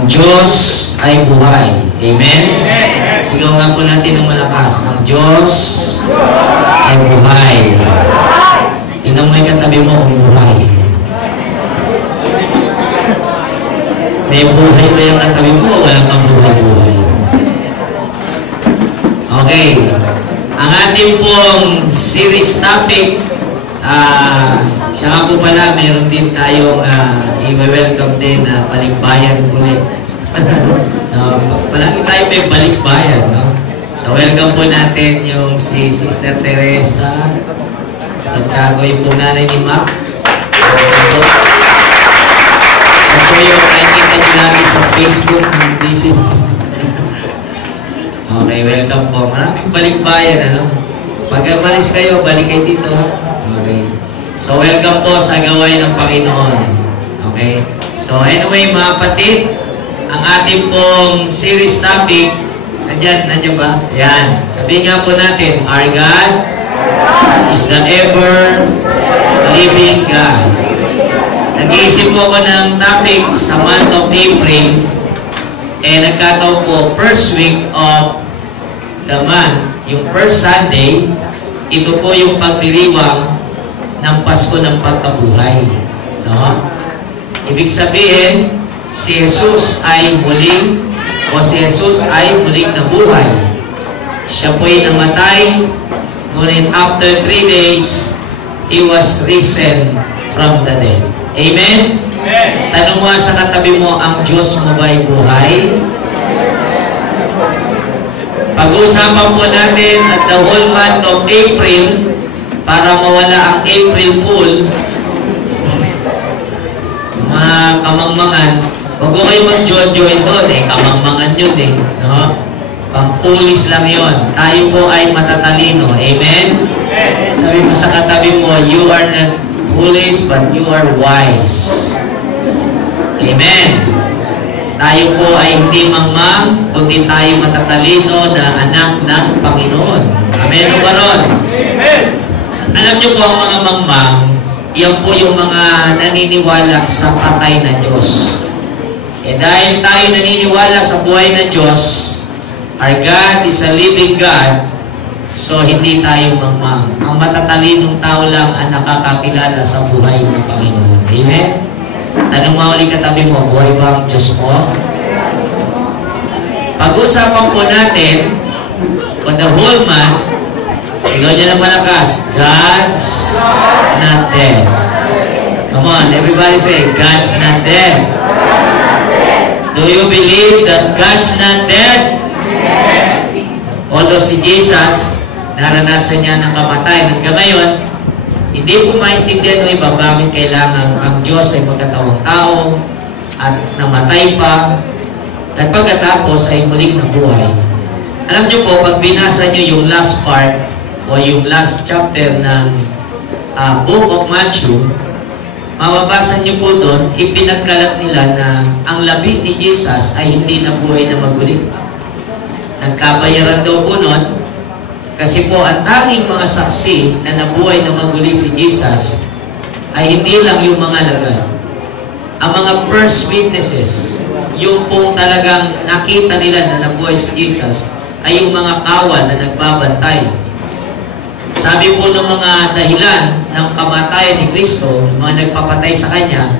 Ang Diyos ay buhay. Amen? Sigaw nga po natin ng malakas. Ang Diyos ay buhay. Tingnan mo yung katabi mo kung buhay. May buhay ba yung katabi mo o walang pang buhay-buhay? Okay. Ang ating pong series topic, siya nga po pala, meron din tayong i-welcome din na balikbayan ulit. Palagi tayo may balikbayan, no? So, welcome po natin yung si Sister Teresa. Sa Tiagoy po nanay ni Mac. Siya po yung nakikita niyo lagi sa Facebook. This is... Okay, welcome po. Maraming balikbayan, ano? Pag malis kayo, balik kayo dito. Okay. So, welcome po sa gawain ng Panginoon. Okay. So, anyway, mga kapatid, ang ating pong series topic, nandiyan ba? Ayan. Sabihin nga po natin, our God is the ever-living God. Nag-iisip po ako ng topic sa month of April, nagkataon po, first week of the month, yung first Sunday, ito po yung pagdiriwang ng Pasko ng Pagkabuhay. No? Ibig sabihin, si Jesus ay muling, o si Jesus ay muling nabuhay. Siya po ay namatay, ngunit after 3 days, He was risen from the dead. Amen? Amen. Tanong mo sa katabi mo, ang Diyos mo ba'y buhay? Pag-uusapan po natin at the whole month of April, para mawala ang April Fool, mga kamangmangan, huwag ko kayo mag-join doon kamangmangan yun no? Pang-foolish lang yun. Tayo po ay matatalino. Amen? Sabi mo sa katabi mo, you are not foolish, but you are wise. Amen? Tayo po ay hindi mangmang, kundi tayo matatalino na anak ng Panginoon. Amen o baron? Amen! Alam niyo po ang mga mangmang, yan po yung mga naniniwala sa patay na Diyos. Dahil tayo naniniwala sa buhay na Diyos, our God is a living God, so hindi tayo mangmang. Ang matatalinong tao lang ang nakakakilala sa buhay ng Panginoon. Amen? Tanong mo ulit katabi mo, buhay ba ang Diyos mo? Pag-usapan po natin, for the whole month, sigaw niya ng malakas, God's not dead. Come on, everybody say, God's not dead. Do you believe that God's not dead? Although si Jesus, naranasan niya ng kamatayan. Hanggang ngayon, hindi po maintindihan ng iba bakit kailangan ang Diyos ay magkatawang tao at namatay pa at pagkatapos ay muling nabuhay. Alam niyo po, pag binasa niyo yung last part o yung last chapter ng Book of Matthew, mababasa niyo po doon, ipinagkalat nila na ang labi ni Jesus ay hindi nabuhay na magulit. Nagkabayaran daw po noon, kasi po ang tanging mga saksi na nabuhay na maguli si Jesus ay hindi lang yung mga lagay. Ang mga first witnesses, yung pong talagang nakita nila na nabuhay si Jesus, ay yung mga kawal na nagbabantay. Sabi po ng mga dahilan ng kamatayan ni Kristo, mga nagpapatay sa Kanya,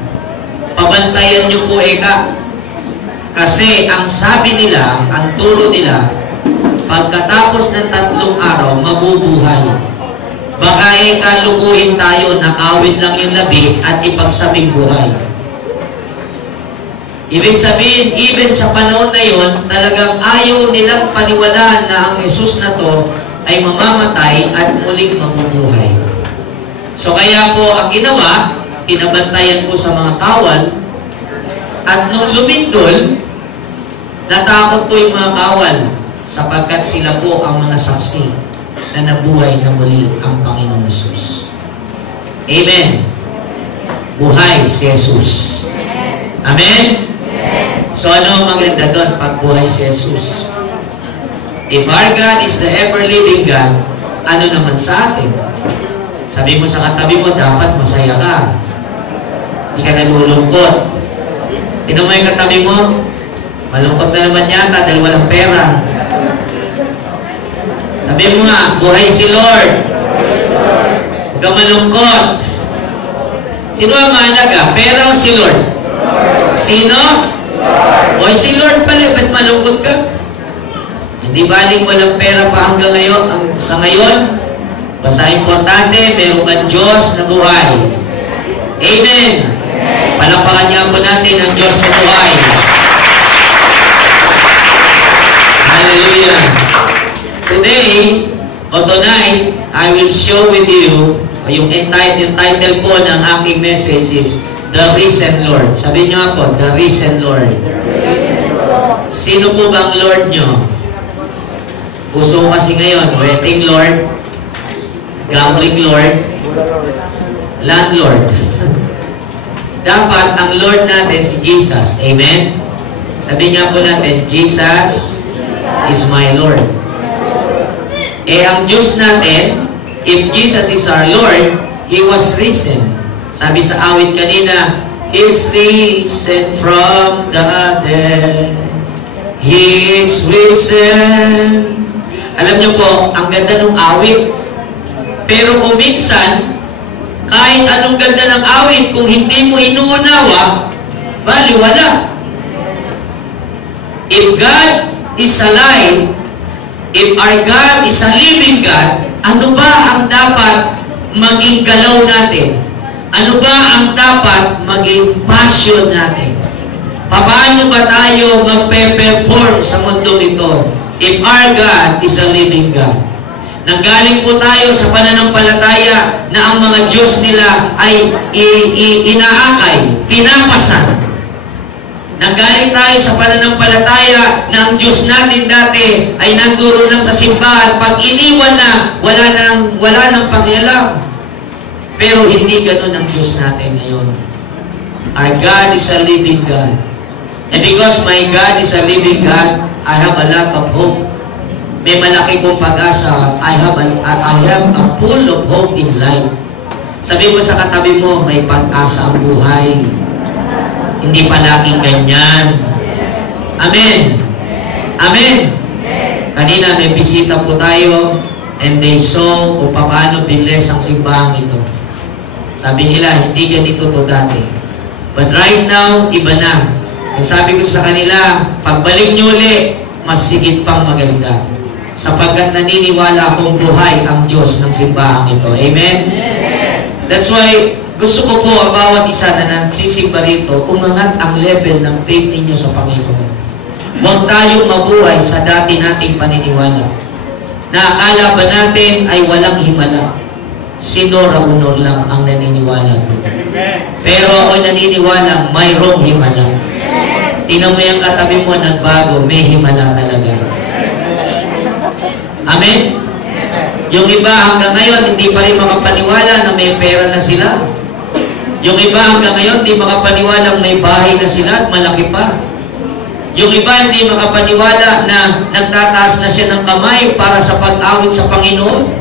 pabantayan niyo po kasi ang sabi nila, ang turo nila, pagkatapos ng 3 araw, mabubuhay. Baka kalukuhin tayo, nakawin lang yung labi at ipagsabing buhay. Ibig sabihin, even sa panahon na yun, talagang ayaw nilang paniwalaan na ang Jesus na to ay mamamatay at muling mabubuhay. So kaya po, ang ginawa, pinabantayan po sa mga kawal, at nung lumindol, natakot po yung mga kawal, sapagkat sila po ang mga saksi na nabuhay na muli ang Panginoong Jesus. Amen. Buhay si Jesus. Amen? So ano ang maganda doon pag buhay si Jesus? If our God is the ever-living God, ano naman sa atin? Sabi mo sa katabi mo, dapat masaya ka. Hindi ka nalulungkot. Tingnan mo yung katabi mo, Malungkot na naman yata dahil walang pera. Sabi mo nga, buhay si Lord. Huwag kang malungkot. Sino ang mahalaga? Pera o si Lord? Sino? O si Lord pala, ba't malungkot ka? Hindi baling walang pera pa hanggang ngayon, sa ngayon. Basta importante, meron kang Diyos na buhay. Amen. Palapakan niya po natin ang Diyos na buhay. Hallelujah. Today, o tonight, I will show with you, yung title po ng aking message is, The Risen Lord. Sabi niyo ako, The Risen Lord. Sino po bang Lord nyo? Puso kasi ngayon, wedding Lord, gambling Lord, landlord. Dapat ang Lord natin si Jesus. Amen? Sabi nga po natin, Jesus is my Lord. Eh, ang Diyos natin, if Jesus is our Lord, He was risen. Sabi sa awit kanina, He's risen from the dead. He is risen. Alam niyo po, ang ganda ng awit. Pero kung minsan, kahit anong ganda ng awit, kung hindi mo inuunawa, baliwala. If God is alive, if our God is a living God, ano ba ang dapat maging galaw natin? Ano ba ang dapat maging passion natin? Paano ba tayo magpe-perform sa mundong ito? If our God is a living God. Nanggaling po tayo sa pananampalataya na ang mga Diyos nila ay inaakay, pinapasan. Nanggaling tayo sa pananampalataya na ang Diyos natin dati ay nanduro lang sa simbahan. Pag iniwan na, wala nang pakialam. Pero hindi ganun ang Diyos natin ngayon. Our God is a living God. And because my God is a living God, I have a lot of hope. May malaki kong pag-asa. I have a full of hope in life. Sabi mo sa katabi mo, may pag-asa ang buhay. Hindi palaging ganyan. Amen. Amen. Kanina may bisita po tayo and they saw kung paano bilis ang simbahang ito. Sabi nila, hindi ganito to dati. But right now, iba na. And sabi ko sa kanila, pagbalik nyo ulit, mas sigit pang maganda. Sapagkat naniniwala akong buhay ang Diyos ng simbahang ito. Amen? That's why, gusto ko po ang bawat isa na nagsisimba rito, umangat ang level ng faith ninyo sa Panginoon. Huwag tayong mabuhay sa dati nating paniniwala. Na akala ba natin ay walang himala. Sinora-unor lang ang naniniwala. Pero ako'y naniniwala, mayroong himala. Tingnan mo yung katabi mo, nagbago, may himala talaga. Amen? Yung iba hanggang ngayon, hindi pa rin makapaniwala na may pera na sila. Yung iba hanggang ngayon, hindi makapaniwala may bahay na sila at malaki pa. Yung iba hindi makapaniwala na nagtataas na siya ng kamay para sa pag-awit sa Panginoon.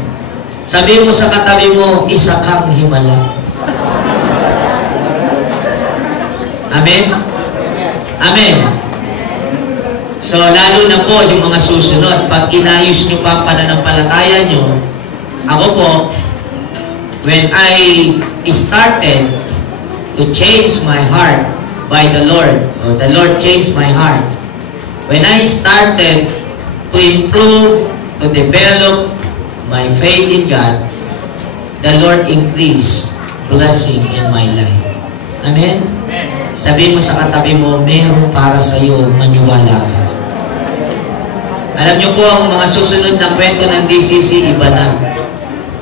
Sabi mo sa katabi mo, isa kang himala. Amen? Amen. So, lalo na po yung mga susunod, pag inayos nyo pa ang pananampalataya nyo, ako po, when I started to change my heart by the Lord, or the Lord changed my heart, when I started to improve, to develop my faith in God, the Lord increased blessing in my life. Amen? Sabihin mo sa katabi mo, mayroon para sa iyo, maniwala ka. Alam niyo po, ang mga susunod na kwento ng DCC, iba na.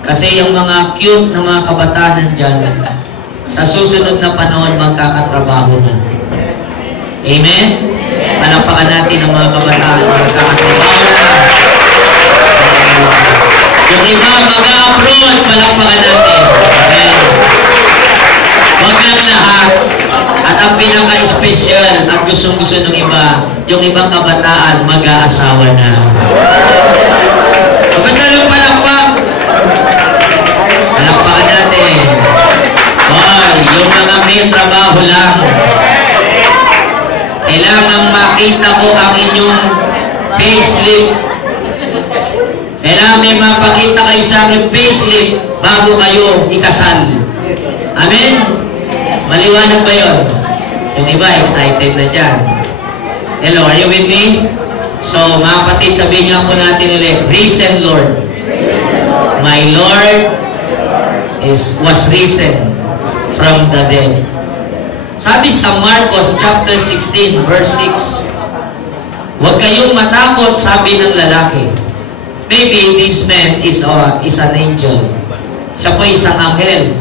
Kasi yung mga cute na mga kabataan dyan, sa susunod na panahon, magkakatrabaho na. Amen? Panapakan natin ang mga kabataan, magkakatrabaho na. Yung iba, mag-a-approach, panapakan natin. Amen? Huwag lang lahat. At ang pinaka-special at gustong-gusto ng iba, yung ibang kabataan, mag-aasawa na. Pagkatalo palakpak. Palakpakan natin. Hoy, yung mga may trabaho lang. Kailangan makita ko ang inyong payslip. Kailangan may mapakita kayo sa aking payslip bago kayo ikasal. Amen? Maliwanag ba yun? Yung iba, excited na dyan. Hello, are you with me? So, mga kapatid, sabihin nga po natin ulit, risen Lord. My Lord was risen from the dead. Sabi sa Marcos chapter 16, verse 6, huwag kayong matakot, sabi ng lalaki. Maybe this man is an angel. Siya po isang anghel.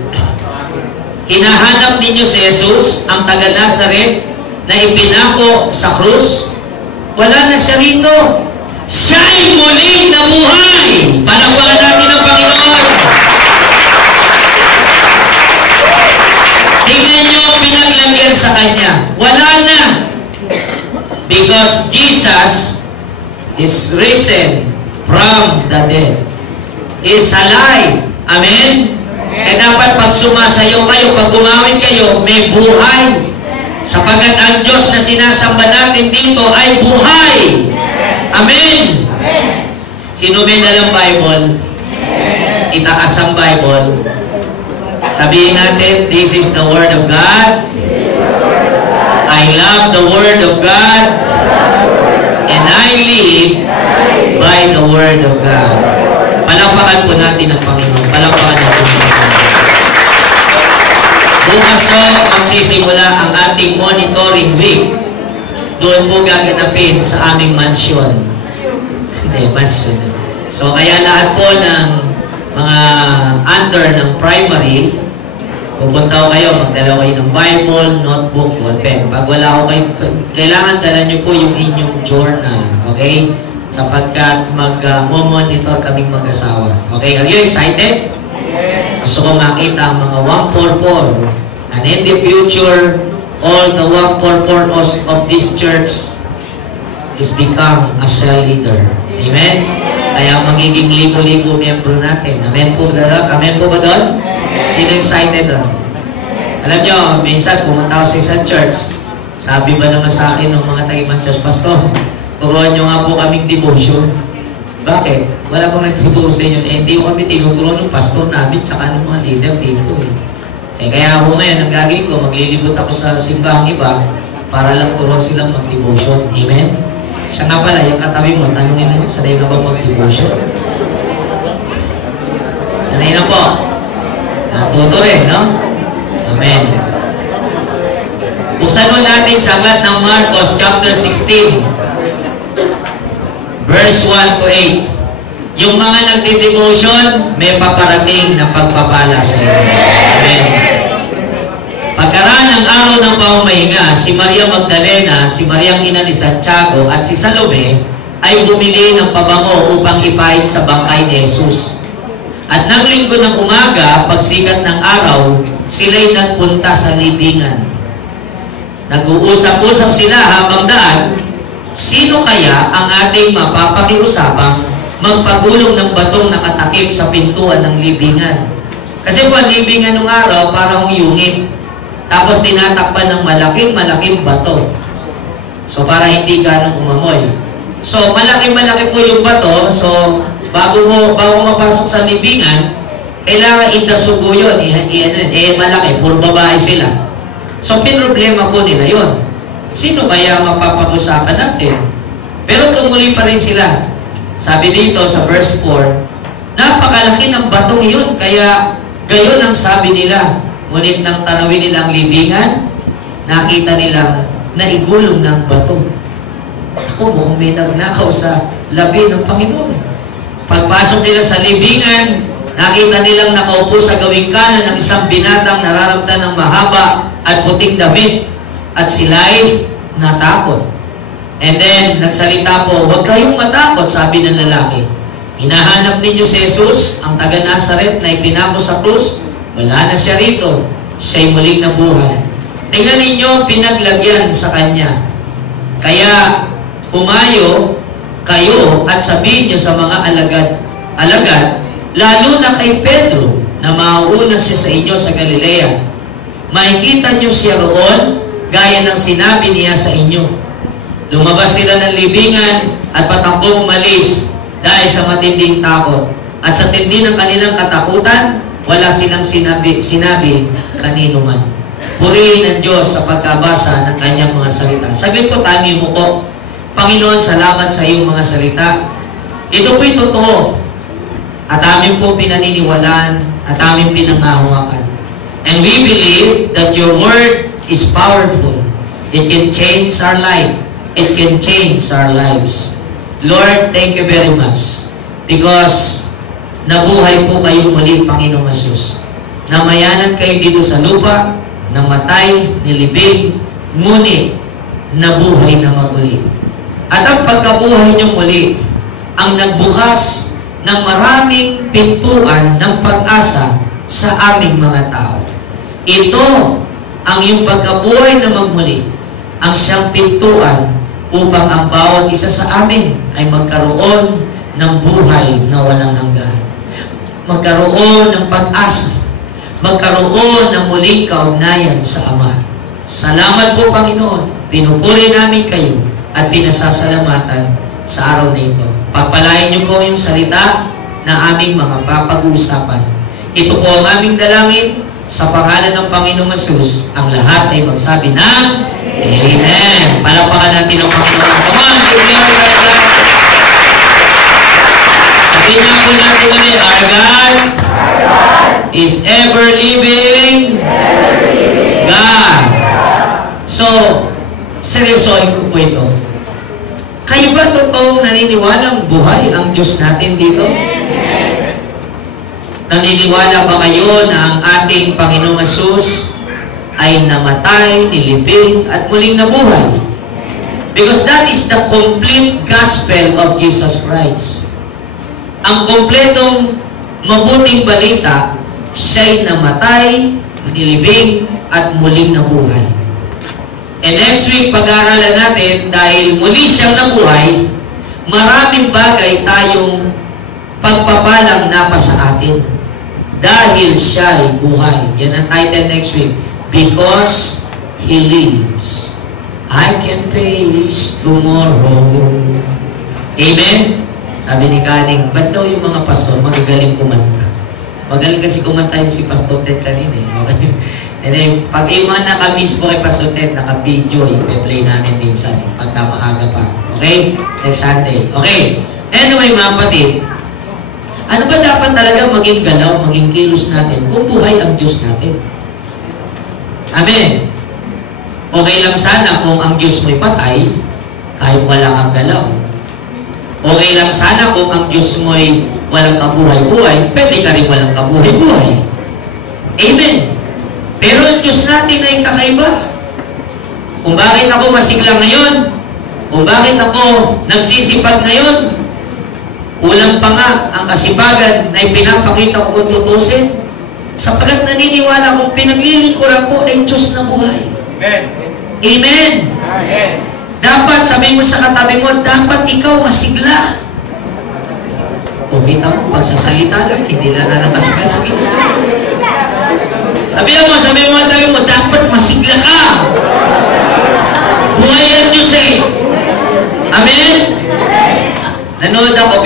Hinahanap ninyo si Jesus, ang taga Nazaret, na ipinako sa krus. Wala na siya rito. Siya'y muling nabuhay. Palakpakan natin ang Panginoon. Tingnan nyo ang pinaglagyan sa Kanya. Wala na. Because Jesus is risen from the dead. He is alive. Amen? Kaya dapat pag sumasayaw kayo, pag gumawin kayo, may buhay. Sapagat ang Diyos na sinasamba natin dito ay buhay. Amen? Sino may dalang Bible? Itaas ang Bible. Sabihin natin, this is the Word of God. I love the Word of God. And I live by the Word of God. Palakpakan po natin ang Panginoon. Palakpakan natin ang Panginoon. Bukas po, magsisimula ang ating monitoring week. Doon po gaganapin sa aming mansion. Hindi, mansion. So, kaya lahat po ng mga under ng primary, pupunta ko kayo, magdala kayo ng Bible, notebook, ballpen. Pag wala ko kayo, kailangan dala nyo po yung inyong journal. Okay? Sapagkat mag-monitor kaming mag-asawa. Okay? Are you excited? Gusto ko makita ang mga 144. And in the future, all the 144 of this church is become a cell leader. Amen? Kaya magiging libo-libo miyembro natin. Amen po ba? Amen po ba doon? Sino excited doon? Alam nyo, minsan pumunta ako sa isang church. Sabi ba naman sa akin ng mga tagiman church, Pastor, turuan nyo nga po kaming devotion. Bakit? Wala pang nagtuturo sa inyo. Hindi ko kami tinuturuan ng pastor namin tsaka ng mga leader dito. Kaya ako ngayon, ang gagawin ko, maglilibot ako sa simbahang iba para lang turuan silang mag-devotion. Amen? Siya nga pala, yung katabi mo, tanungin mo, sanay na ba mag-devotion? Sanay na po. Natuto rin, no? Amen. Buksan mo natin sa aklat ng Marcos chapter 16. Verse 1 to 8. Yung mga nagdi-devotion, may paparating na pagpapala sa inyo. Amen. Pagkaraan ng araw ng pamamahinga, si Maria Magdalena, si Maria ina ni Santiago, at si Salome ay bumili ng pabango upang ipahid sa bangkay ni Jesus. At nang linggo ng umaga, pagsikat ng araw, sila'y nagpunta sa libingan. Nag-uusap-usap sila habang daan, sino kaya ang ating mapapakiusapang magpagulong ng batong nakatakip sa pintuan ng libingan? Kasi po ang libingan ng araw parang yungit. Tapos tinatakpan ng malaking bato. So para hindi ganong umamoy. So malaki po yung bato. So bago mapasok sa libingan, kailangan idasugo yun. Malaki, puro babae sila. So pinroblema po nila yun. Sino kaya mapapag-usapan natin? Pero tumuloy pa rin sila. Sabi dito sa verse 4, napakalaki ng batong yun, kaya gayon ang sabi nila. Ngunit nang tanawin nilang libingan, nakita nilang naigulong ng bato. Ako mukhang may nagnakaw sa labi ng Panginoon. Pagpasok nila sa libingan, nakita nilang nakaupo sa gawing kanan ng isang binatang nararamdaman ng mahaba at puting damit. At sila'y natakot. And then, nagsalita po, huwag kayong matakot, sabi ng lalaki. Hinahanap ninyo si Jesus, ang taga Nazaret na ipinako sa krus. Wala na siya rito. Siya'y muling nabuhay. Tingnan ninyo, pinaglagyan sa Kanya. Kaya, pumayo kayo at sabihin nyo sa mga alagad, lalo na kay Pedro, na mauuna siya sa inyo sa Galilea. Makikita nyo siya roon, gaya ng sinabi niya sa inyo. Lumabas sila ng libingan at patakbong umalis dahil sa matinding takot. At sa tindi ng kanilang katakutan, wala silang sinabi kanino man. Purihin ang Diyos sa pagkabasa ng kanyang mga salita. Saglit po tayo mo po. Panginoon, salamat sa iyong mga salita. Ito po'y totoo. At amin po pinaniniwalaan at amin pinangahawakan. And we believe that your word is powerful. It can change our life. It can change our lives. Lord, thank you very much. Because nabuhay po kayo muli, Panginoong Hesus. Namayanan kayo dito sa lupa, namatay, nilibing, ngunit nabuhay na maguli. At ang pagkabuhay niyo muli, ang nagbukas ng maraming pintuan ng pag-asa sa aming mga tao. Ito ang iyong pagkabuhay na magmuli, ang siyang pintuan upang ang bawat isa sa amin ay magkaroon ng buhay na walang hanggan. Magkaroon ng pag-asa. Magkaroon ng muling kaugnayan sa Ama. Salamat po, Panginoon. Pinupuri namin kayo at pinasasalamatan sa araw na ito. Pagpalain niyo po yung salita na aming mga papag-uusapan. Ito po ang aming dalangin sa pangalan ng Panginoong Hesus. Ang lahat ay magsabi ng Amen. Palakpakan natin ang Panginoon. Come on, give me our God. Sabihin nga po natin ulit, our God is ever living God. So, seryosohin ko po ito. Kayo ba totoong naniniwalang buhay ang Diyos natin dito? Naniniwala ba kayo na ang ating Panginoong Hesus ay namatay, nilibing, at muling nabuhay? Because that is the complete gospel of Jesus Christ. Ang kompletong mabuting balita, siya'y namatay, nilibing, at muling nabuhay. And next week, pag-aaralan natin, dahil muli siyang nabuhay, maraming bagay tayong pagpapalang napasa atin. Dahil siya'y buhay. Yan ang title next week. Because He lives, I can face tomorrow. Amen? Sabi ni Kaning, ba't daw yung mga pastor magagaling kumanta? Magaling kasi kumanta yung si Pastor Ted kanina. And then, pag yung mga nakamiss po kay Pastor Ted, naka-video, i-play namin minsan pagka maaga pa. Okay? Next Sunday. Okay. Anyway, mga kapatid, ano ba dapat talaga maging galaw, maging kilos natin kung buhay ang Diyos natin? Amen. Okay lang sana kung ang Diyos mo'y patay, kahit wala kang galaw. Okay lang sana kung ang Diyos mo'y walang kabuhay-buhay, pwede ka rin walang kabuhay-buhay. Amen. Pero ang Diyos natin ay kakaiba. Kung bakit ako masigla ngayon, kung bakit ako nagsisipag ngayon, kulang pa nga ang kasipagan na ipinapakita ko kung tutusin, sapagkat naniniwala kong pinaglilingkuran ko ay Diyos na buhay. Amen. Amen. Amen. Dapat, sabi mo sa katabi mo, dapat ikaw masigla. Kung kita mo, pagsasalita lang, hindi lang na nakasigla sa gitna. Sabi mo, katabi mo, dapat masigla ka. Buhay ang Diyos eh. Amen?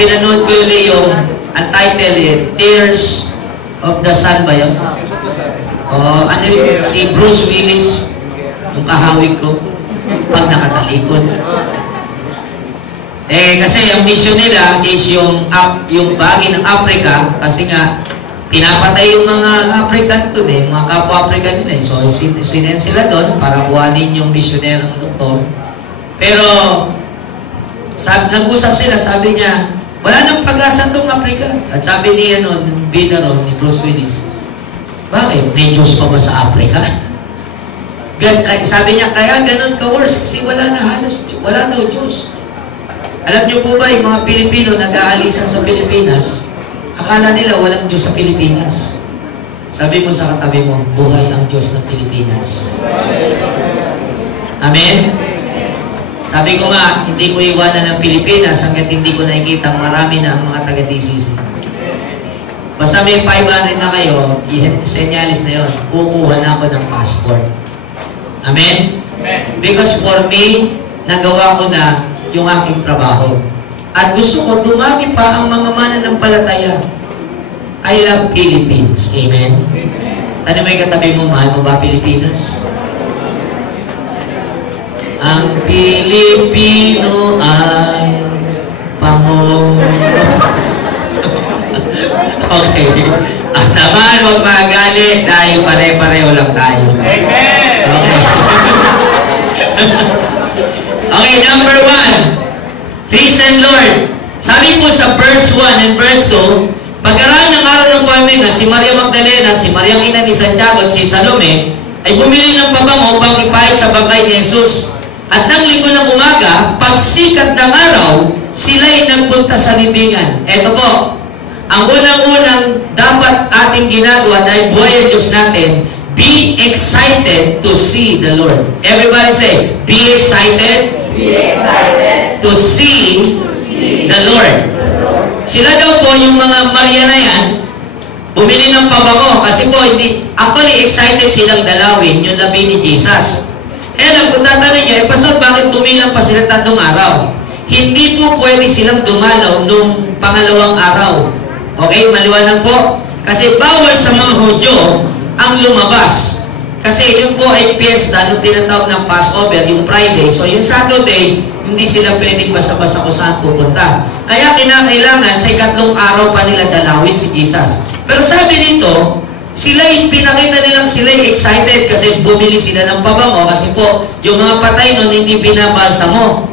Pinanood ko yung ang title Tears of the Sun ba yun? Ano yun? Si Bruce Willis, yung kahawig ko, pag nakatalikod. Kasi ang mission nila is yung bahagi ng Africa, kasi nga, pinapatay yung mga African doon mga kapwa-African nila So, sinen sila doon para buhanin yung missionerong doktor. Pero, nag-usap sila, sabi niya, wala nang pag-asa itong Africa. At sabi niya, ng bida ron, ni Bruce Willis, bakit? May Diyos pa ba sa Africa? Sabi niya, kaya ganun ka-worse, kasi wala na halos, wala daw Diyos. Alam niyo po ba, yung mga Pilipino nag-aalisan sa Pilipinas, akala nila walang Diyos sa Pilipinas. Sabi mo sa katabi mo, buhay ang Diyos ng Pilipinas. Amen? Sabi ko nga, hindi ko iwanan ng Pilipinas hanggat hindi ko nakikita marami na ang mga taga-DCC. Basta may 500 na kayo, i-senyalis na yun, kukuha na ako ng passport. Amen? Amen. Because for me, nagawa ko na yung aking trabaho. At gusto ko, dumami pa ang mga mananampalataya. I love Philippines. Amen? Ano may katabi mo, mahal mo ba Pilipinas? Ang Pilipino ay Okay. At naman, huwag magalit dahil pare-pareho lang tayo. Amen! Okay. Okay, number 1. Praise and Lord. Sabi po sa verse 1 and verse 2, pagkaraan ng araw ng Pamela, si Maria Magdalena, si Maria ina ni Santiago at si Salome ay bumili ng pabango upang ipahid sa bangkay ni Jesus. At nang linggo ng umaga, pagsikat ng araw, sila'y nagpunta sa libingan. Eto po, ang unang-unang dapat ating ginagawa dahil buhay ang Diyos natin, be excited to see the Lord. Everybody say, be excited, to see the Lord. Sila daw po, yung mga Maria na yan, bumili ng pabango kasi po, actually excited silang dalawin yung labi ni Jesus. Kaya kung tatanong niya, Pastor, bakit tumilang pa sila 3 araw? Hindi po pwede silang dumalaw nung pangalawang araw. Okay, maliwanag po. Kasi bawal sa mga Hudyo ang lumabas. Kasi yun po ay piyesta, nung tinatawag ng Passover, yung Friday. So yung Saturday, hindi sila pwedeng basa-basa kung saan pupunta. Kaya kinakailangan sa 3 araw pa nila dalawin si Jesus. Pero sabi dito, pinakita nilang sila excited kasi bumili sila ng pabango kasi po, yung mga patay nun hindi binabalsamo.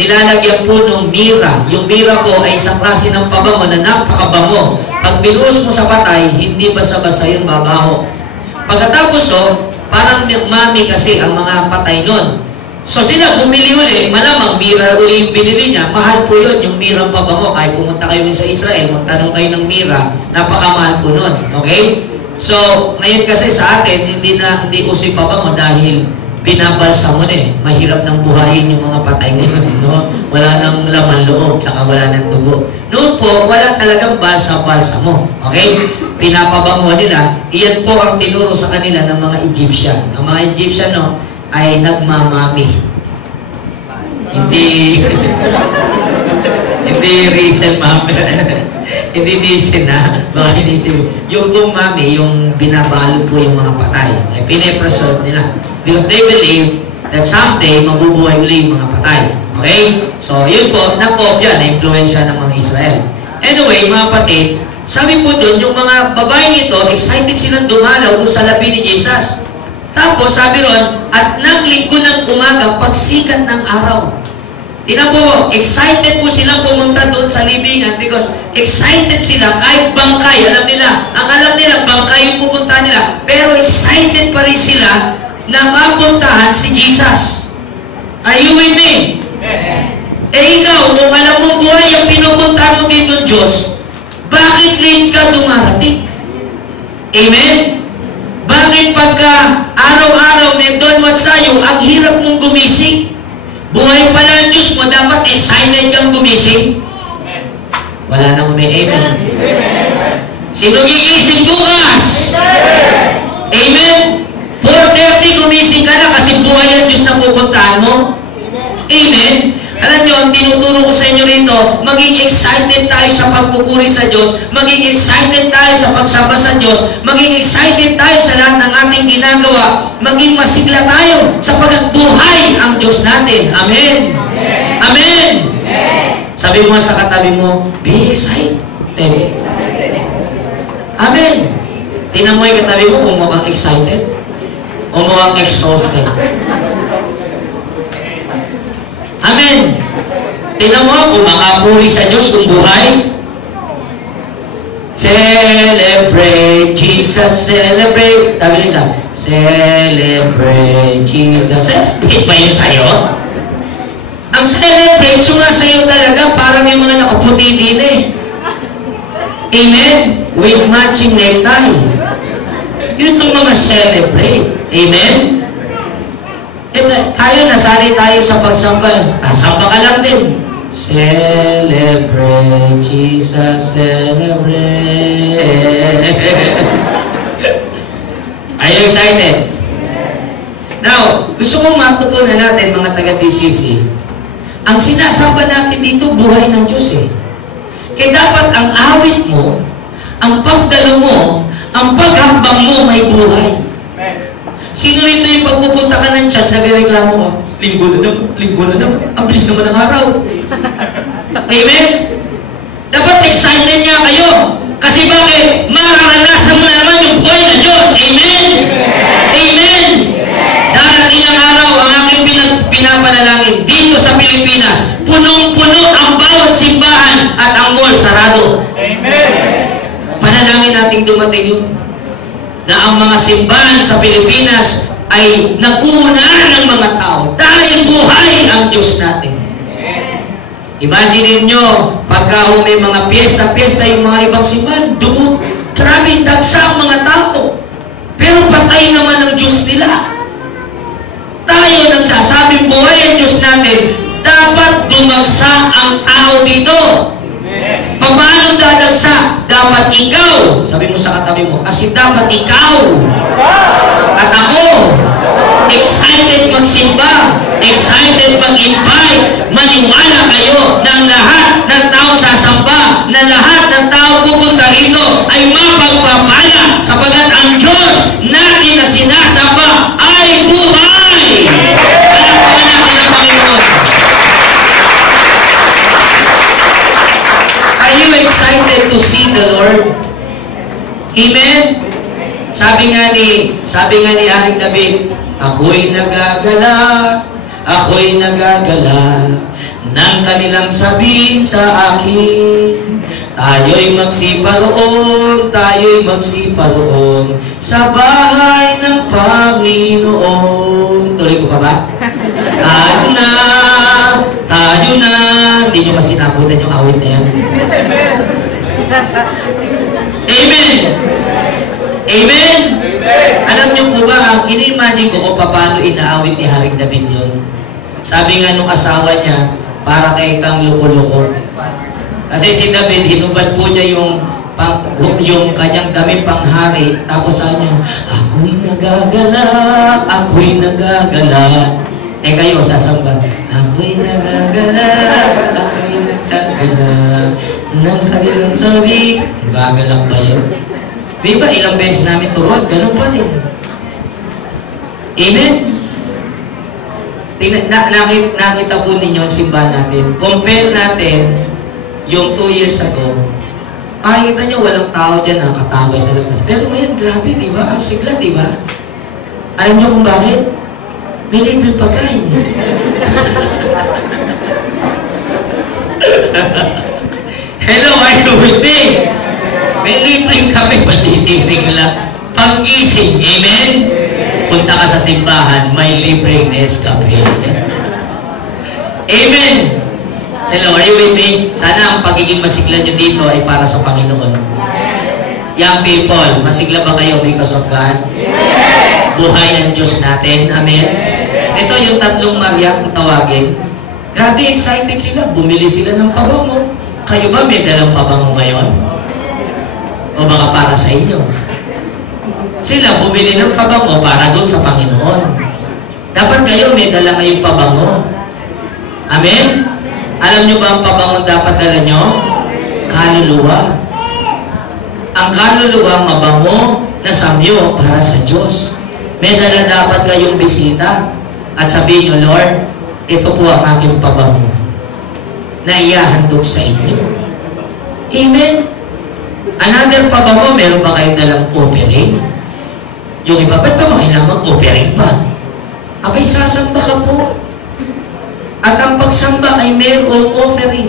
Nilalagyan po ng mira. Yung mira po ay isang klase ng pabango na napakabango. Pag binuhos mo sa patay, hindi basa-basa yung babaho. Pagkatapos parang mami kasi ang mga patay nun. So sila bumili uli, malamang mira uli yung binili niya. Mahal po yun, yung mirang pabango. Kahit pumunta kayo sa Israel, magtanong kayo ng mira, napakamahal po nun. Okay? So, ngayon kasi sa atin, hindi usi pabango dahil binabalsa mo na eh. Mahirap nang buhayin yung mga patay ngayon, no? Wala nang laman loob, tsaka wala nang dugo. Noon po, wala talagang balsa-balsa mo. Okay? Pinapabango nila. Iyan po ang tinuro sa kanila ng mga Egyptian. Ang mga Egyptian, ay nagmamami. Hindi recent mami. Hindi decent na. Baka hindi yung pong mami, yung binabalo po yung mga patay. Ay pinapreserve nila. Because they believe that someday mabubuhay uli yung mga patay. Okay? So, yun po, nakopya, na-influensya ng mga Israel. Anyway, mga kapatid, sabi po doon, yung mga babae nito, excited silang dumalaw doon sa labi ni Jesus. Tapos, sabi ron, at nang linggo ng umaga, pagsikat ng araw. Tingnan po, excited po silang pumunta doon sa libingan because excited sila kahit bangkay. Ang alam nila, bangkay yung pupunta nila. Pero excited pa rin sila na mapuntahan si Jesus. Are you with me? Yes. Ikaw, kung alam mong buhay ang pinupunta mo dito, Diyos, bakit late ka dumarating? Amen? Bakit pagka araw-araw may doon tayo, ang hirap mong gumising? Buhay pala ang Diyos mo, dapat excited kang gumising. Wala nang may amen. Sino gigising bukas? Amen? 4:30 gumising ka na kasi buhay ang Diyos na pupuntahan mo. Amen? Alam nyo, ang tinuturo ko sa inyo rito, maging excited tayo sa pagpupuri sa Diyos, maging excited tayo sa pagsama sa Diyos, maging excited tayo sa lahat ng ating ginagawa, maging masigla tayo sa pagbuhay ang Diyos natin. Amen? Amen? Amen? Sabi mo sa katabi mo, be excited. Amen? Tingnan mo yung katabi mo kung mukhang excited o mukhang exhausted. Amen. Tingnan mo, kung makapuri sa Diyos, kung buhay. Celebrate Jesus, celebrate. Sabi nila, celebrate Jesus. Celebrate ba yun sa'yo? Ang celebrate, yung nga sa'yo talaga, parang yung mga nakaputi din eh. Amen? With matching necktie. Yun ang mga celebrate. Amen? Tayo, nasali tayo sa pagsamba. Samba ka lang din. Celebrate, Jesus, celebrate. Are you excited? Now, gusto kong matutunan natin, mga taga-DCC, ang sinasamba natin dito, buhay ng Diyos eh. Kaya dapat ang awit mo, ang pagdalo mo, ang paghambang mo may buhay. Sino rito yung pagpupunta ka ng church, nagreklamo ka, linggo na naman, ang bilis naman ng araw. Amen? Dapat excited nga kayo. Kasi bakit? Mararanasan mo naman yung buhay ng Diyos. Amen? Amen? Darating ang araw, ang aking pinapanalangin dito sa Pilipinas, punong-puno ang bawat simbahan at ang mall sarado. Amen. Panalangin nating dumating yun. Na ang mga simbahan sa Pilipinas ay nakuunahan ng mga tao dahil buhay ang Diyos natin. Imagine nyo, pagka may mga piyesta yung mga ibang simbahan, grabe dagsa ang mga tao. Pero patay naman ang Diyos nila. Tayo nagsasabing buhay ang Diyos natin, dapat dumagsa ang tao dito. Paano dadagsa? Dapat ikaw, sabi mo sa katabi mo, kasi dapat ikaw at ako excited magsimba, excited mag-invite, maniwala kayo ng lahat ng tao sasamba, na lahat ng tao pupunta rito ay mapagpapala sapagkat ang Diyos natin na sinasamba ay buhay. Palakpakan natin ang Panginoon. Are you excited to see the Lord? Amen? Sabi nga ni Haring David, ako'y nagagala ng kanilang sabihin sa akin. Tayo'y magsiparoon sa bahay ng Panginoon. Tuloy ko pa ba? Tayo na. Hindi nyo kasi nabutan yung awit na yan. Amen! Amen? Alam niyo po ba, ang ini-imagine ko kung paano inaawit ni Haring David yun. Sabi nga nung asawa niya, para kay kang loko-loko. Kasi si David, hinubad po niya yung kanyang damit panghari. Tapos sabi niya, ako'y nagagala. Eh kayo, sasamba. Ako'y nagagala ng kanilang sabi. Gagalang ba yun? Di ba ilang beses namin turuan? Ganun pa rin. Amen? Nakita po ninyo ang simbahan natin. Compare natin yung 2 years ago. Makikita nyo, walang tao dyan na kataway sa labas. Pero ngayon, grabe, di ba? Ang sigla, di ba? Alam nyo kung bakit? May libre pagkain. Hello, are you with me? May libreng kami, pati sisigla. Pag-gising, amen? Punta ka sa simbahan, may libreng Nescafe. Amen? Hello, are you with me? Sana ang pagiging masigla nyo dito ay para sa Panginoon. Young people, masigla ba kayo because of God? Buhay ang Diyos natin. Amen? Ito yung 3 Maria kung tawagin. Grabe, excited sila. Bumili sila ng pabango. Kayo ba may dalang pabango ngayon? O baka para sa inyo. Sila bumili ng pabango para doon sa Panginoon. Dapat kayo may dala ngayong pabango. Amen? Alam nyo ba ang pabango dapat dala nyo? Kaluluwa. Ang kaluluwa mabango na samyo para sa Diyos. May dala dapat kayong bisita at sabihin nyo, Lord, ito po ang aking pabango na iyahandog sa inyo. Amen? Another pabango, meron ba kayong dalang offering? Yung iba, ba't ba kailangan offering pa? Abay, sasamba ka po. At ang pagsamba ay mayroong offering.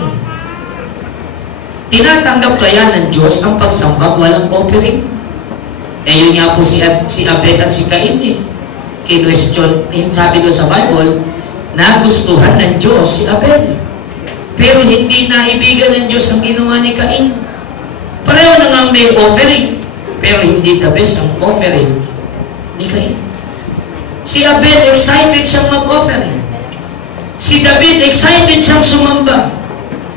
Tinatanggap kaya ng Diyos ang pagsamba walang offering? Eh yun nga po si Abel at si Cain eh. Kinwestiyon, sabi ko sa Bible, nagustuhan ng Diyos si Abel. Pero hindi naibigan ng Diyos ang ginawa ni Cain. Pareho na nga may offering, pero hindi the best ang offering ni Cain. Si Abel, excited siyang mag-offering. Si David, excited siyang sumamba.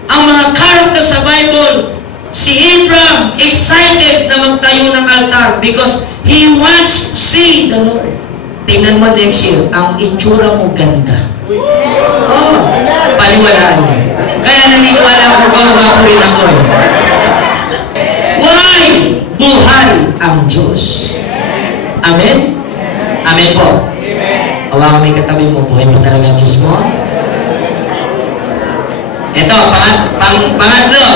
Ang mga character sa Bible, si Abraham, excited na magtayo ng altar because he wants to see the Lord. tingnan mo next year, ang itsura mo ganda. Oh, paniwalaan mo. Kaya naniniwala ako, gagawa rin ako. Why? Buhay ang Diyos. Amen? Amen po. Hawakan mo yung katabi mo, buhay pa talaga ang Diyos mo. Ito, pangatlo.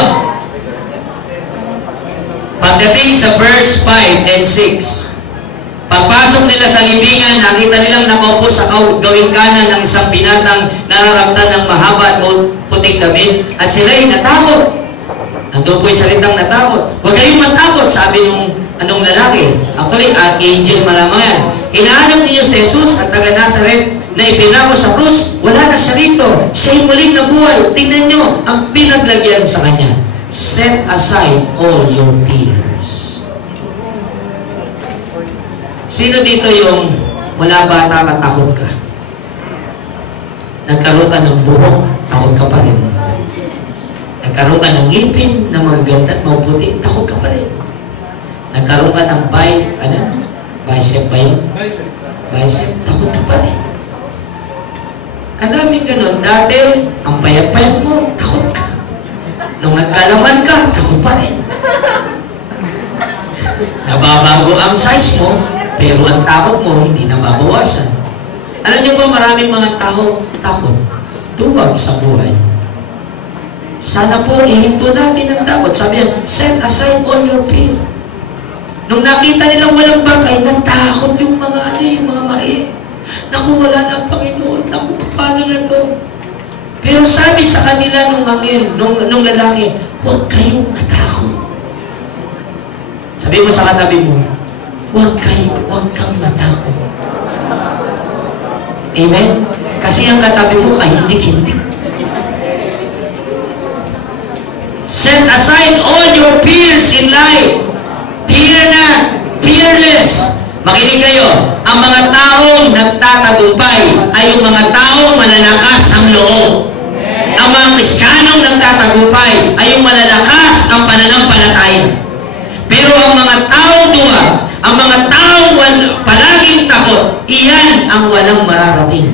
Pagdating sa verse 5 and 6, pagpasok nila sa libingan, nakita nilang nakaupo sa gawing kanan ng isang binatang nararamtan ng mahaba at puting damit, at sila'y natakot. Nandun po yung salitang natakot. Huwag kayong matakot, sabi nung anong lalaki. Actually, angel malamang yan. Hinahanap ninyo si Jesus at taga Nazaret na ipinako sa krus. Wala na siya rito. Siya'y muling nabuhay. Tingnan nyo ang pinaglagyan sa kanya. Set aside all your fears. Sino dito yung mula bata ka, takot ka? Nagkaroon ka ng buhok, takot ka pa rin. Nagkaroon ka ng ngipin na magaganda at maputi, takot ka pa rin. Nagkaroon ka ng bicep ba yun? Bicep, takot ka pa rin. Ang daming ganun, dati, ang payat-payat mo, takot ka. Nung nagkalaman ka, takot pa rin. Nababago ang size mo, pero ang takot mo, hindi nababawasan. Alam niyo ba, maraming mga tao takot, tuwag sa buhay. Sana po, ihinto natin ang takot. Sabi niya, set aside all your fear. Nung nakita nilang walang bagay, natakot yung mga Maria. Naku, wala na ang Panginoon. Naku, paano na to? Pero sabi sa kanila nung lalaki, huwag kayong matakot. Sabi mo sa katabi mo, huwag kang matakot. Amen? Kasi ang katabi mo ay hindik-hindik. Set aside all your fears in life. Fear na, fearless. Makinig kayo, ang mga taong nagtatagumpay ay yung mga taong malalakas ang loob. Ang mga Krisyanong nagtatagumpay ay yung malalakas ang pananampalataya. Pero ang mga taong duwa, ang mga taong palaging takot, iyan ang walang mararating.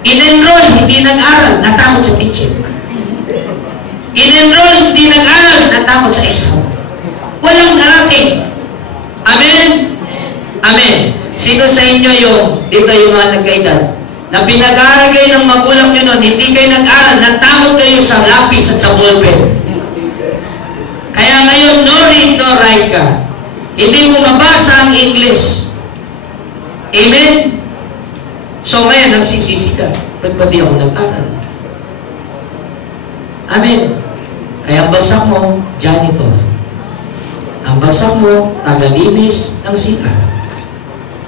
In-enroll, hindi nag-aral, natakot sa teaching. In-enroll, hindi nag-aral, natakot sa exam. Walang narating. Amen? Amen. Sino sa inyo dito yung mga nagkaedad, na pinag-aaral kayo ng magulang nyo nun, hindi kayo nag-aral, natakot kayo sa lapis at sa ballpen. Kaya ngayon, no read, no write ka. Hindi mo mabasa ang English. Amen? So ngayon, nagsisisi ka. Ba't ba di ako nag-aral? Amen. Kaya ang bagsak mo, janitor. Ang bagsak mo, tagalinis ng CR.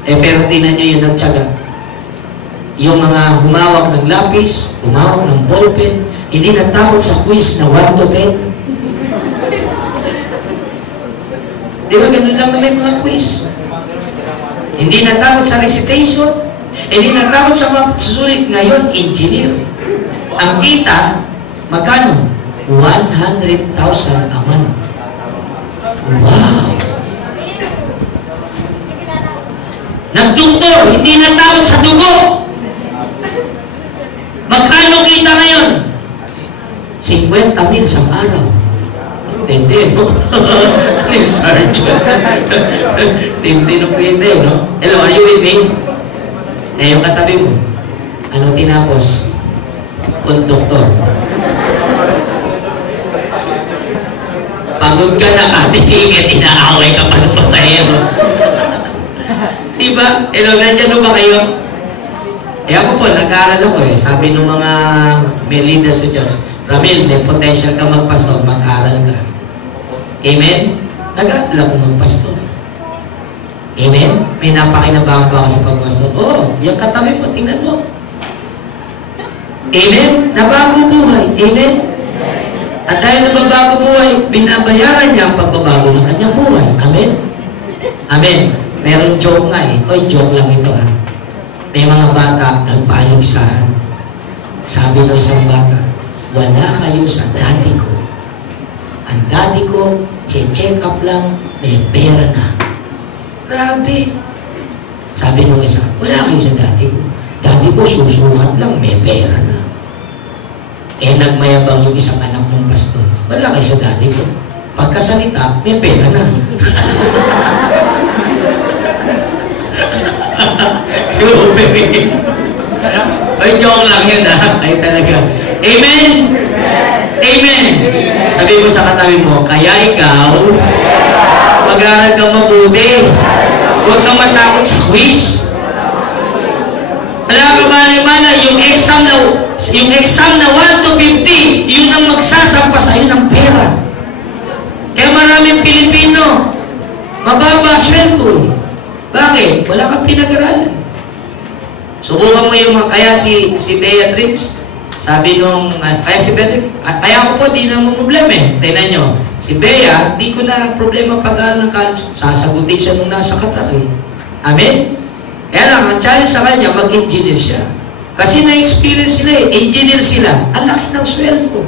Pero tinan nyo yung nagtyaga. Yung mga humawak ng lapis, humawak ng ballpen, hindi natakot sa quiz na 1 to 10. Di ba ganun lang na may mga quiz? Hindi natakot sa recitation, hindi natakot sa mga susulit. Ngayon, engineer. Ang kita, magkano? 100,000 a month. Wow! Nagdoktor, hindi natakot sa dugo. Magkano kita ngayon? 50,000 sa araw. Hindi, no? Ni Sergeant. Hindi no pwede, no? Hello, are you with me? Eh, yung katabi mo, ano tinapos? Konduktor. Pagod ka na, katigit, inaaway ka pa ng pasahero. Diba? Hello, nandyan ba kayo? Eh ako po, nag-aaral ako eh. Sabi ng mga may leaders sa Diyos, Ramil, may potential ka magpastor, mag-aaral ka. Amen? Nag-aaral ako magpastor. Amen? May napakinabangan ba ako sa pagpastor? Oo, yung katabi mo, tingnan mo. Amen? Nabago buhay. Amen? At dahil nababago buhay, binabayaran niya ang pagbabago ng kanyang buhay. Amen? Amen? Meron joke nga eh. Oy, joke lang ito ha. May mga bata nagpaligsahan. Sabi ng isang bata, wala kayo sa daddy ko. Ang daddy ko, check up lang, may pera na. Grabe. Sabi nung isa, wala kayo sa daddy ko. Daddy ko susukat lang, may pera na. Eh, nagmayabang yung isang anak ng pastor. Wala kayo sa daddy ko. Pagkasalita, may pera na. Ay, joke lang yun, ha? Ay, talaga. Amen? Amen! Sabi mo sa katabi mo, kaya ikaw, mag-aaral kang mabuti. Huwag kang matakot sa quiz. Alam ka mali-mala, yung exam na 1 to 50, yun ang magsasampa sa'yo ng pera. Kaya maraming Pilipino, mababa sweldo. Bakit? Wala kang pinag-aralan. Subukan mo yung kaya si Beatrix, sabi nung, kaya si Beatrix, kaya ako po, di na mo problema eh. Tignan nyo, si Bea, di ko na problema pag-aaral ng college. Sasagutin siya nung nasa Qatar eh. Amen? Kaya lang, ang challenge sa kanya, mag-engineer siya. Kasi na-experience sila eh, engineer sila. Ang laki ng sweldo.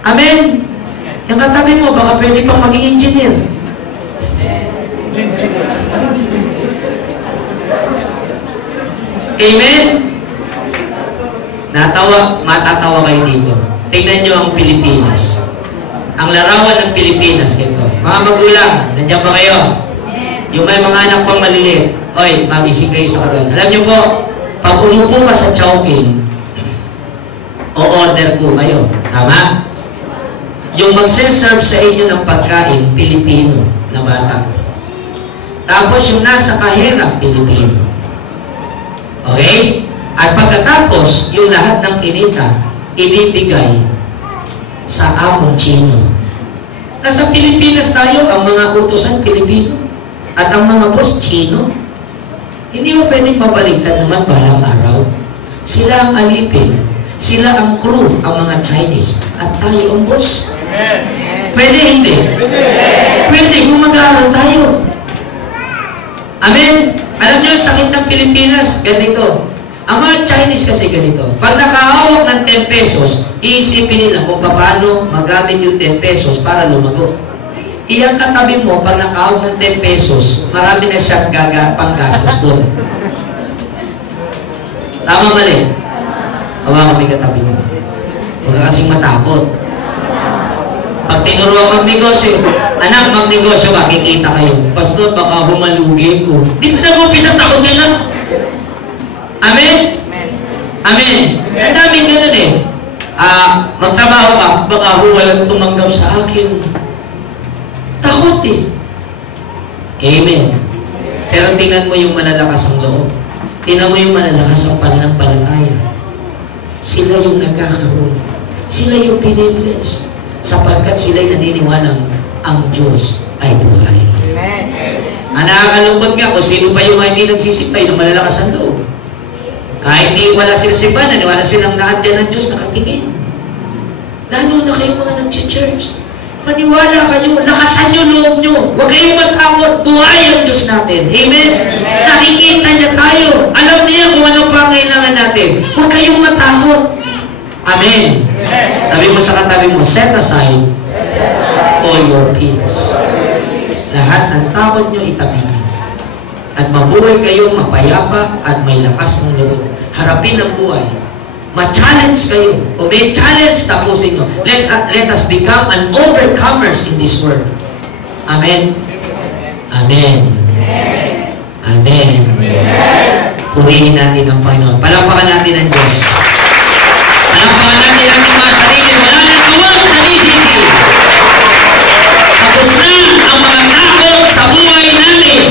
Amen? Yung katabi mo, baka pwede pang maging engineer. Amen? Matatawa kayo dito. Tingnan nyo ang Pilipinas. Ang larawan ng Pilipinas, ito. Mga magulang, nandiyan ba kayo? Yung may mga anak pang maliliit. Oy, magising kayo sa karon. Alam nyo po, pag umupo ka sa Chowking, o-order po kayo. Tama? Yung magse-serve sa inyo ng pagkain, Pilipino na bata. Tapos yung nasa kahera, Pilipino. Okay? At pagkatapos, yung lahat ng kinita, ibibigay sa among Chino. Nasa Pilipinas tayo, ang mga utusan Pilipino. At ang mga boss, Chino. Hindi mo pwedeng mabaliktad naman balang araw. Sila ang alipin. Sila ang crew, ang mga Chinese. At tayo ang boss. Pwede, hindi? Pwede, kung mag-aaral tayo. Amen? Alam nyo, ang sakit ng Pilipinas, ganito. Ang mga Chinese kasi ganito. Pag nakahawak ng 10 pesos, iisipin nila kung paano magamit yung 10 pesos para lumago. Iyang katabi mo, pag nakahawak ng 10 pesos, marami na siyang panggastos doon. Tama mali? Hawakan may katabi mo. Huwag ka kasing matakot. Pag tinuruan magnegosyo, anak, magnegosyo ka, kikita kayo. Pastor, baka humalugi ko. Di ba nag-umpisa takot nila? Amen? Amen. Ang daming ganun eh. Magtrabaho ka, baka walang tumanggap sa akin. Takot eh. Amen. Pero tingnan mo yung malalakas ang loob. Tingnan mo yung malalakas ang pananampalataya. Sila yung nagkakaroon. Sila yung pinibless. Sapagkat sila'y naniniwalang ang Diyos ay buhay. Amen. Ang nakakalungkot nga kung sino pa yung hindi nagsisipay ng malalakas ang loob. Kahit di wala sila sipanan, wala silang naandyan ng Diyos nakatingin. Lalo na kayo mga nag-church. Maniwala kayo, lakasan nyo loob nyo. Huwag kayong matakot, buhay ang Diyos natin. Amen? Nakikita niya tayo. Alam niya kung ano pa ang kailangan natin. Huwag kayong matakot. Amen. Sabi mo sa katabi mo, set aside all your fears. Lahat ng takot nyo itabigin. At mabuhay kayong mapayapa at may lakas ng loob. Harapin ang buhay. Ma-challenge kayo. Kung may challenge, tapusin nyo. Let us become an overcomers in this world. Amen. Amen. Amen. Purihin natin ang Panginoon. Palapakan natin ang Diyos. Palapakan natin ang mga sarili. Wala nang tuwag sa DCC. Tapos na ang mga takot sa buhay natin.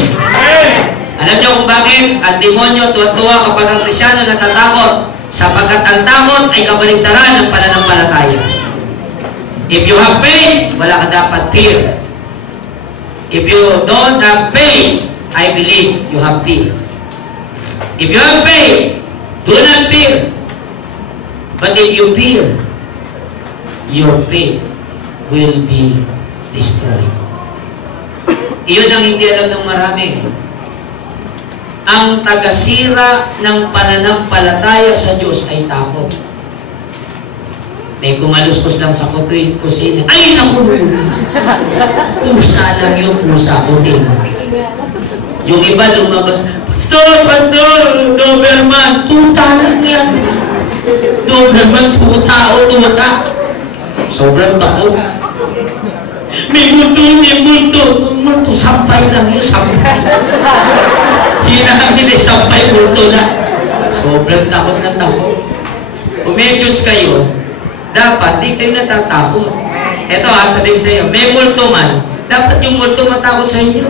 Alam niyo kung bakit? Ang demonyo tuwa-tuwa kapag ang Krisyano natatakot. Sapagkat ang takot ay kabaligtaran ng pananampalataya. If you have faith, wala ka dapat fear. If you don't have faith, I believe you have fear. If you have faith, do not fear. But if you fear, your faith will be destroyed. Iyon ang hindi alam ng marami. Ang tagasira ng pananampalataya sa Diyos ay takot. May kumaluskos lang sa kusina. Ay, naku! Pusa lang yung pusa. Puting. Yung iba lumabas, Pastor, Doberman, tuta lang yan. Doberman, tuta o tuta. Sobrang takot. May multo. Sampay lang yun, sampay. Hinahamil ay sampay, multo lang. Sobrang takot na takot. Kung may Diyos kayo, dapat di kayo natatakot. Ito sabihin ko sa inyo, may multo man, dapat yung multo matakot sa inyo.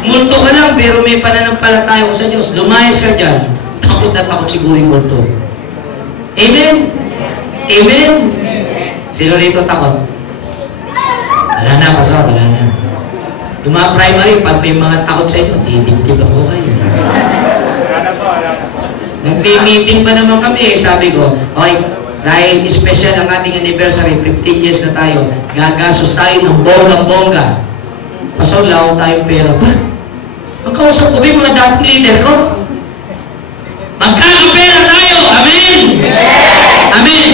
Multo ka lang, pero may pananampalataya ko sa Diyos. Lumayas ka dyan, takot na takot siguro yung multo. Amen? Amen? Sino rito takot? Wala na, pastor, wala na. Yung mga primary, pag may mga takot sa inyo, didibdib ako kayo. Nag-meeting pa naman kami, sabi ko, okay, dahil special ang ating anniversary, 15 years na tayo, gagasos tayo ng bonggang-bongga. Pastor, lawang tayong pera. Ba? Magkausap ko ba yung mga dating leader ko? Magkakapera tayo! Amen! Amen!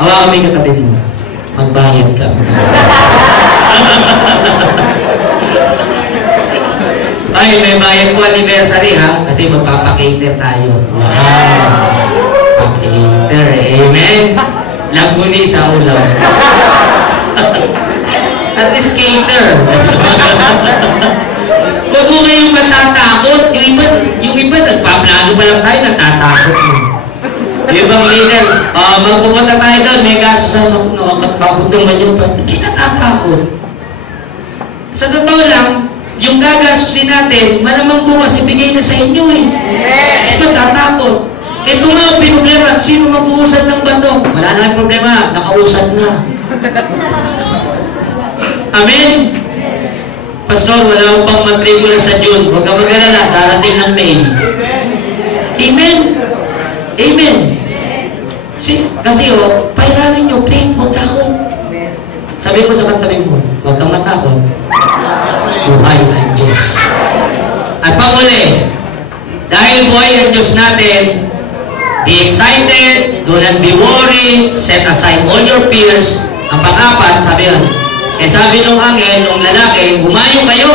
Awa kami katabi mo. Magbayad ka. Ay, may bayad po anniversary ha, kasi magpapakater tayo. Wow! Pakater, amen? Laguni sa ulam. At least cater. Huwag ko kayong matatakot. Yung iba, nagpaplano pa lang tayo, natatakot. Yung ibang leader, magpupunta tayo doon, may kaso sa nakakatbakot naman yung kinatatakot. Sa totoo lang, yung gagasusin natin, malamang bukas ibigay na sa inyo eh. Matatakot. Ito nga ang problema, sino mag-uusad ng bato? Wala na ang problema, nakausad na. Amen? Pastor, wala akong pang matrikula sa June. Huwag ka mag-alala, darating ng May. Amen? Amen? Kasi pairamin nyo, pray, huwag takot. Sabi mo sa katabi mo, huwag kang matakot. Buhay ang Diyos. At panguli, dahil buhay ang Diyos natin, be excited, do not be worried, set aside all your fears. Ang pang-apat, sabi yan, sabi nung angel, nung lalaki, humayo kayo.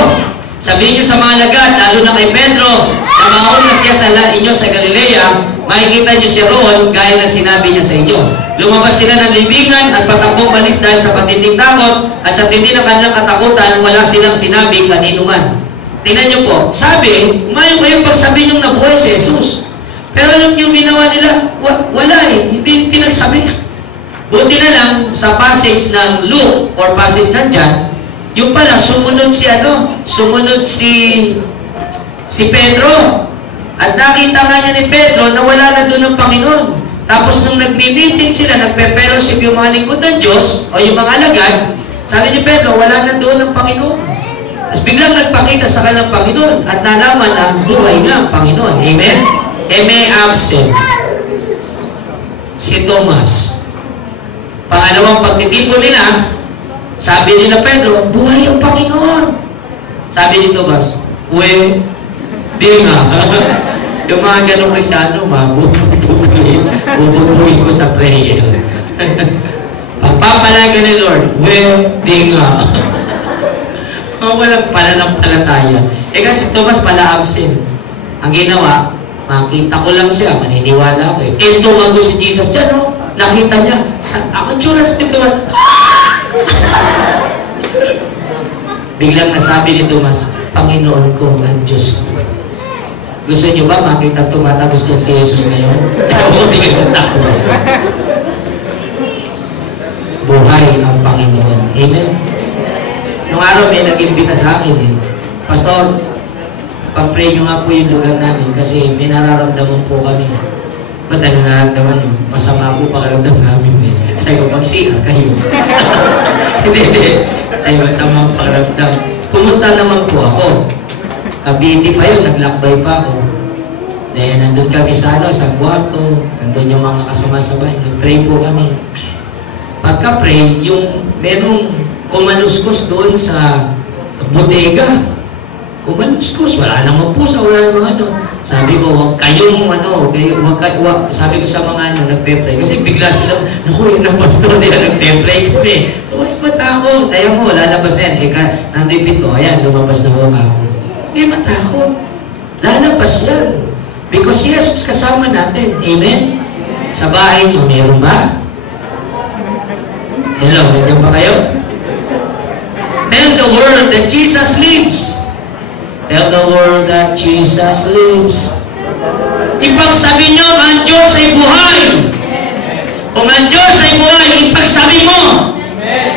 Sabihin niyo sa mga lagad, lalo na kay Pedro, na mauna siya sa inyo sa Galilea, makikita niyo siya roon, gaya na sinabi niya sa inyo. Lumabas sila ng libingan at patakbong balis dahil sa patinding takot at sa tindi ng kanilang katakutan, wala silang sinabi kanino man. Tingnan niyo po, sabi, humayo kayo pag sabi niyong nabuhay si Jesus. Pero alam niyo ginawa nila? Wala eh, hindi pinagsabi. Buti na lang sa passage ng Luke or passage ng John, yung pala, sumunod si Pedro. At nakita nga niya ni Pedro na wala na doon ang Panginoon. Tapos nung nagmi-meeting sila, nagpe-fellowship yung mga lingkod ng Diyos, o yung mga alagad, sabi ni Pedro, wala na doon ang Panginoon. Tapos biglang nagpakita sa kanilang Panginoon at nalaman na buhay nga ang Panginoon. Amen? May absent. Si Thomas. Pangalawang pagtitipon nila, sabi nila Pedro, buhay ang Panginoon. Sabi ni Thomas, well, di nga. Yung mga ganong Kristyano, bububuhin ko sa prayer. Pagpapalaga ni Lord, well, di nga. Walang pananampalataya. Kasi Thomas pala absent. Ang ginawa, makita ko lang siya, maniniwala ko eh. Tumago si Jesus dyan, no? Nakita niya, ako tsura sa Thomas. Biglang nasabi ni Thomas, Panginoon ko, ang Diyos ko. Gusto niyo ba makita tumatagos dyan si Jesus ngayon? Hindi kayo takot. Buhay ang Panginoon. Amen? Nung araw may nag-imbita sa akin eh, Pastor, pag-pray nyo nga po yung lugar namin kasi may nararamdaman po kami. Ba't ano nararamdaman? Masama po pakaramdam namin eh. Sabi ko, magsira kayo. Hindi. Ay, masama pakaramdam. Pumunta naman po ako. Kabiti pa yun, naglakbay pa ako. Dahil nandun kami sa kwarto, nandun yung mga kasama-sabay, nag-pray po kami. Pagka-pray, yung merong kumaluskos doon sa bodega. Kumaluskos, wala naman po sa wala naman Sabi ko, huwag kayong sabi ko sa mga nagpe-pray. Kasi bigla sila, naku, yun ang pastor nila, nagpe-pray kami. Huwag matakot. Ayaw mo, lalabas na yan. Nandipin ko, ayan, lumabas na ako. Matakot. Lalabas yan. Because si Jesus kasama natin. Amen? Sa bahay niyo, meron ba? Hello, nandiyan pa kayo? Tell the world that Jesus lives. Tell the world that Jesus lives. Ipagsabi nyo, ang Diyos ay buhay. Kung ang Diyos ay buhay, ipagsabi mo.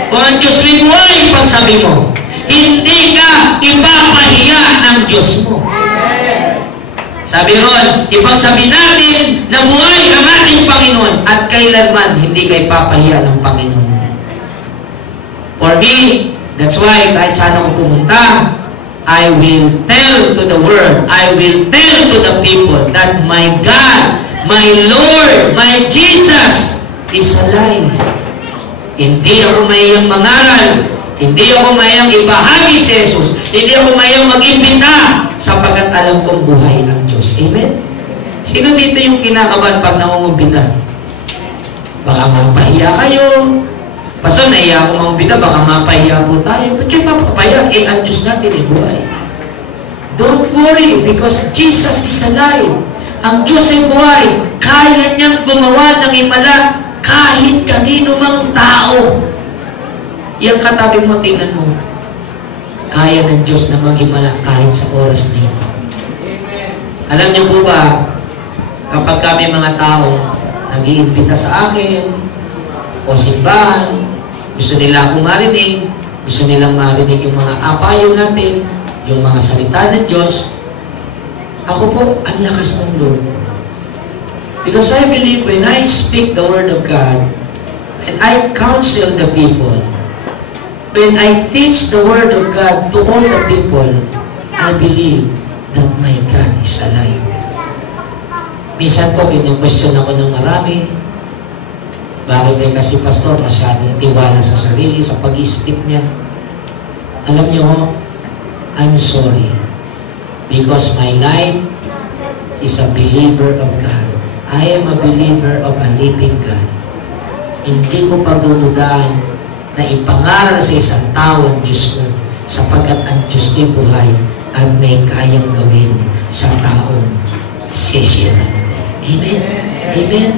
Kung ang Diyos ay buhay, ipagsabi mo. Hindi ka ipapahiya ng Diyos mo. Sabi ron, ipagsabi natin na buhay ang ating Panginoon at kailanman hindi ka ipapahiya ng Panginoon. For me, that's why kahit saan ako pumunta, I will tell to the world, I will tell to the people that my God, my Lord, my Jesus is alive. Hindi ako mayang mangaral, hindi ako mayang ibahagi si Jesus, hindi ako mayang mag-imbita sapagkat alam kong buhay ang Diyos. Amen? Sino dito yung kinakabahan pag nangungumbita? Baka mapahiya kayo. Pastor, naiya ako mangumbita, baka mapahiya po tayo. Ba't kayo mapapahiya? Eh, ang Diyos natin ay buhay. Don't worry, because Jesus is alive. Ang Diyos ay buhay. Kaya niyang gumawa ng himala kahit kanino mang tao. Yang katabi mo, tingnan mo. Kaya ng Diyos na maghimala kahit sa oras na ito. Alam niyo po ba, kapag kami mga tao nag-iimbita sa akin o simbahan, gusto nila akong marinig, gusto nilang marinig yung mga apayo natin, yung mga salita ng Diyos, ako po, ang lakas ng Lord. Because I believe when I speak the Word of God, and I counsel the people, when I teach the Word of God to all the people, I believe that my God is alive. Minsan po, kinu-question ako ng marami, bakit ay kasi pastor masyadong tiwala sa sarili, sa pag-isip niya. Alam niyo, I'm sorry. Because my life is a believer of God. I am a believer of a living God. Hindi ko pagdududaan na ipangaral sa isang tao ang Diyos ko sapagkat ang Diyos ko'y buhay at may kayang gawin sa taong sisiyanan ko. Amen? Amen?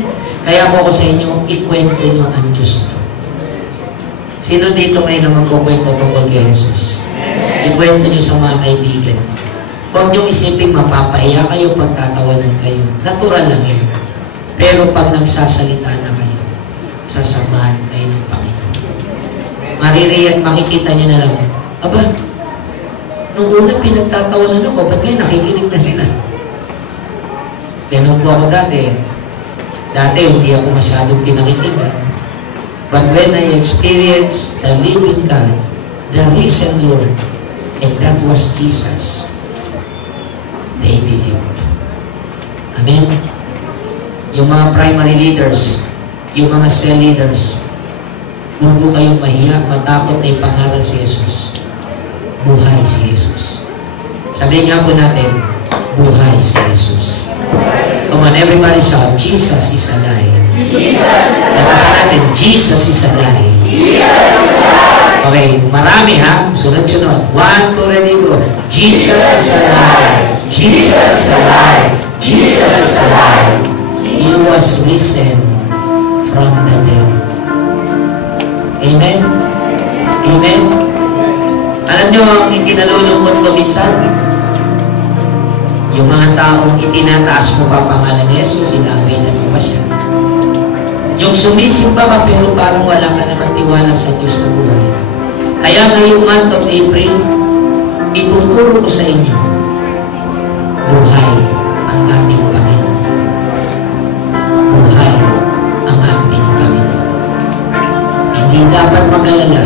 Kaya po ako sa inyo, ikwento nyo ang Diyos nyo. Sino dito ngayon na magkukwento tungkol kay Jesus? Ikwento nyo sa mga kaibigan. Huwag nyo isipin mapapahiya kayo, pagtatawanan kayo. Natural lang yun. Pero pag nagsasalita na kayo, sasamahan kayo ng Panginoon. Makikita nyo na lang, aba, nung una pinagtatawanan ako, ba't ngayon nakikinig na sila? Ganun po ako dati. Dati, hindi ako masyadong pinakitigan. But when I experienced the living God, the risen Lord, and that was Jesus, they believed. Amen? Yung mga primary leaders, yung mga cell leaders, huwag po kayong mahiya, matakot na ipangaral si Jesus. Buhay si Jesus. Sabihin nga po natin, buhay si Jesus. Come on, everybody shout, Jesus is alive. Nabasa natin, Jesus is alive. Okay, marami ha. Sunod-sunod. 1, 2, ready, go. Jesus is alive. Jesus is alive. Jesus is alive. He was risen from the dead. Amen? Amen? Alam nyo ang ikinalulungkot ko minsan? Yung mga taong itinataas mo pa pangalan ni Jesus, inaaminan mo pa siya. Yung sumisimba ka pero parang wala ka naman tiwala sa Diyos na buhay. Kaya ngayong month of April, ituturo ko sa inyo, buhay ang ating Panginoon. Buhay ang ating Panginoon. Hindi dapat mag-alala,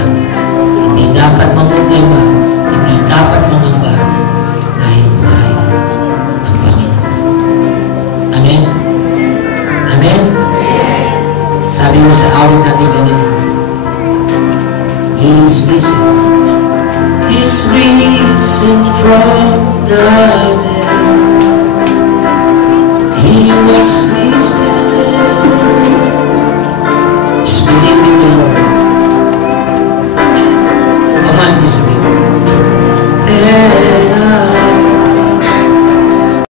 hindi dapat mamumblema, hindi dapat mangamba, dahil buhay ang Panginoon. Amen? Amen? Sabi mo sa awit natin ganito, He is risen. He's risen from the dead. He was